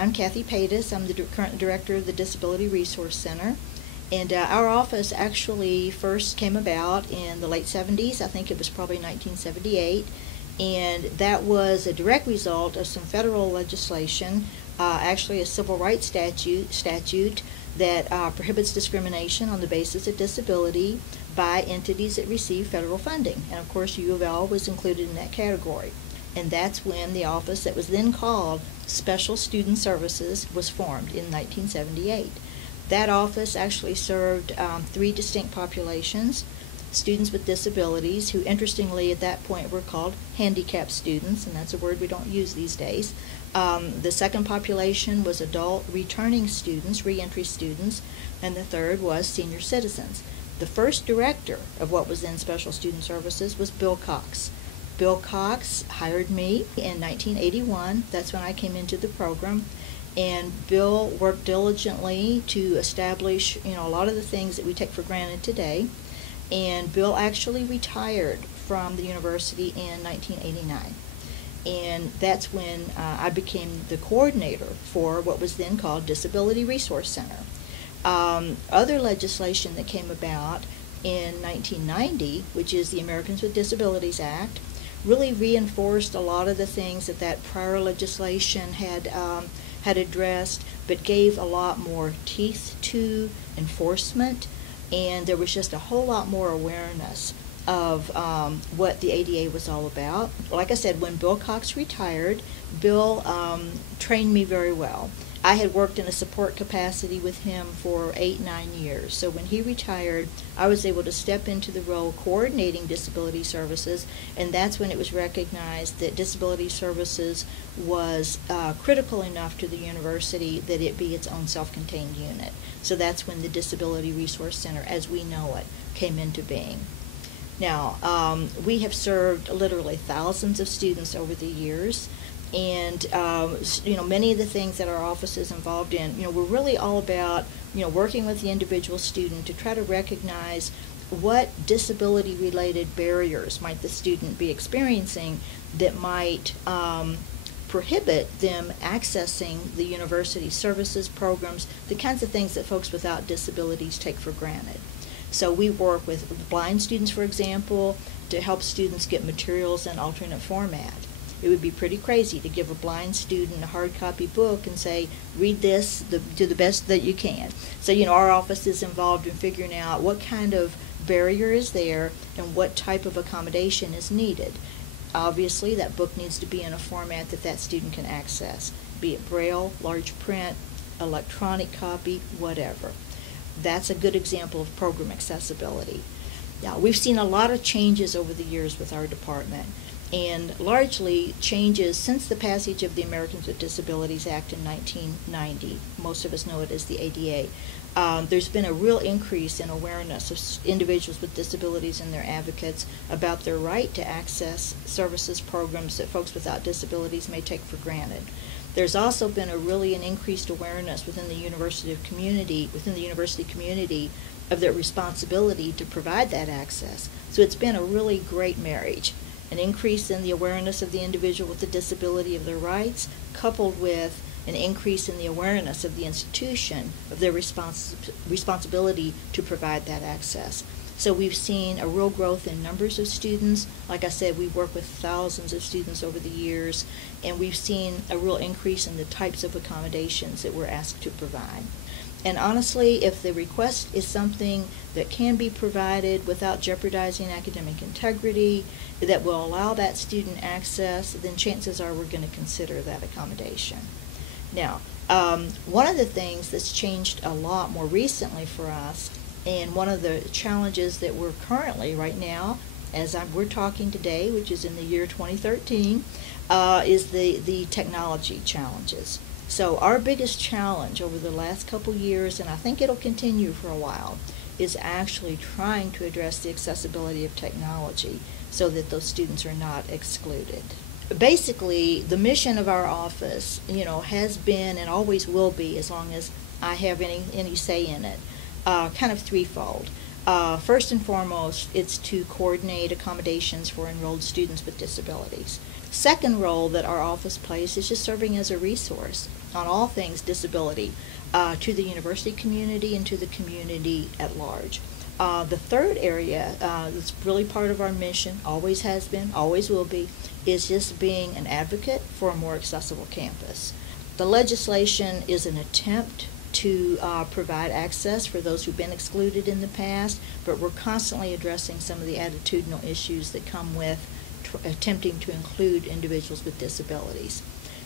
I'm Cathy Patus. I'm the current director of the Disability Resource Center. And our office actually first came about in the late 70s. I think it was probably 1978. And that was a direct result of some federal legislation, actually a civil rights statute that prohibits discrimination on the basis of disability by entities that receive federal funding. And of course, UofL was included in that category. And that's when the office that was then called Special Student Services was formed in 1978. That office actually served three distinct populations: students with disabilities, who interestingly at that point were called handicapped students, and that's a word we don't use these days. The second population was adult returning students, reentry students, and the third was senior citizens. The first director of what was then Special Student Services was Bill Cox. Bill Cox hired me in 1981. That's when I came into the program. And Bill worked diligently to establish, a lot of the things that we take for granted today. And Bill actually retired from the university in 1989. And that's when I became the coordinator for what was then called Disability Resource Center. Other legislation that came about in 1990, which is the Americans with Disabilities Act, really reinforced a lot of the things that prior legislation had addressed, but gave a lot more teeth to enforcement, and there was just a whole lot more awareness of what the ADA was all about. Like I said, when Bill Cox retired, Bill trained me very well. I had worked in a support capacity with him for 8-9 years. So when he retired, I was able to step into the role coordinating disability services, and that's when it was recognized that disability services was critical enough to the university that it be its own self-contained unit. So that's when the Disability Resource Center, as we know it, came into being. Now, we have served literally thousands of students over the years. And many of the things that our office is involved in, we're really all about working with the individual student to try to recognize what disability-related barriers might the student be experiencing that might prohibit them accessing the university services, programs, the kinds of things that folks without disabilities take for granted. So we work with blind students, for example, to help students get materials in alternate format. It would be pretty crazy to give a blind student a hard copy book and say, read this to the best that you can. So, our office is involved in figuring out what kind of barrier is there and what type of accommodation is needed. Obviously, that book needs to be in a format that student can access, be it Braille, large print, electronic copy, whatever. That's a good example of program accessibility. Now, we've seen a lot of changes over the years with our department, and largely changes since the passage of the Americans with Disabilities Act in 1990. Most of us know it as the ADA. There's been a real increase in awareness of individuals with disabilities and their advocates about their right to access services, programs that folks without disabilities may take for granted. There's also been an increased awareness within the university community of their responsibility to provide that access. So it's been a really great marriage. An increase in the awareness of the individual with a disability of their rights, coupled with an increase in the awareness of the institution of their responsibility to provide that access. So we've seen a real growth in numbers of students. Like I said, we work with thousands of students over the years, and we've seen a real increase in the types of accommodations that we're asked to provide. And honestly, if the request is something that can be provided without jeopardizing academic integrity, that will allow that student access, then chances are we're going to consider that accommodation. Now, one of the things that's changed a lot more recently for us, and one of the challenges that we're currently right now, as we're talking today, which is in the year 2013, is the technology challenges. So our biggest challenge over the last couple years, and I think it'll continue for a while, is actually trying to address the accessibility of technology so that those students are not excluded. Basically, the mission of our office, has been and always will be, as long as I have any say in it, kind of threefold. First and foremost, it's to coordinate accommodations for enrolled students with disabilities. Second role that our office plays is just serving as a resource. on all things disability to the university community and to the community at large. The third area that's really part of our mission, always has been, always will be, is just being an advocate for a more accessible campus. The legislation is an attempt to provide access for those who've been excluded in the past, but we're constantly addressing some of the attitudinal issues that come with attempting to include individuals with disabilities.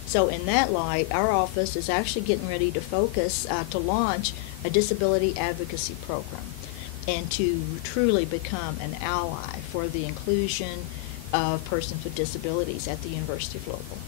So in that light, our office is actually getting ready to focus to launch a disability advocacy program and to truly become an ally for the inclusion of persons with disabilities at the University of Louisville.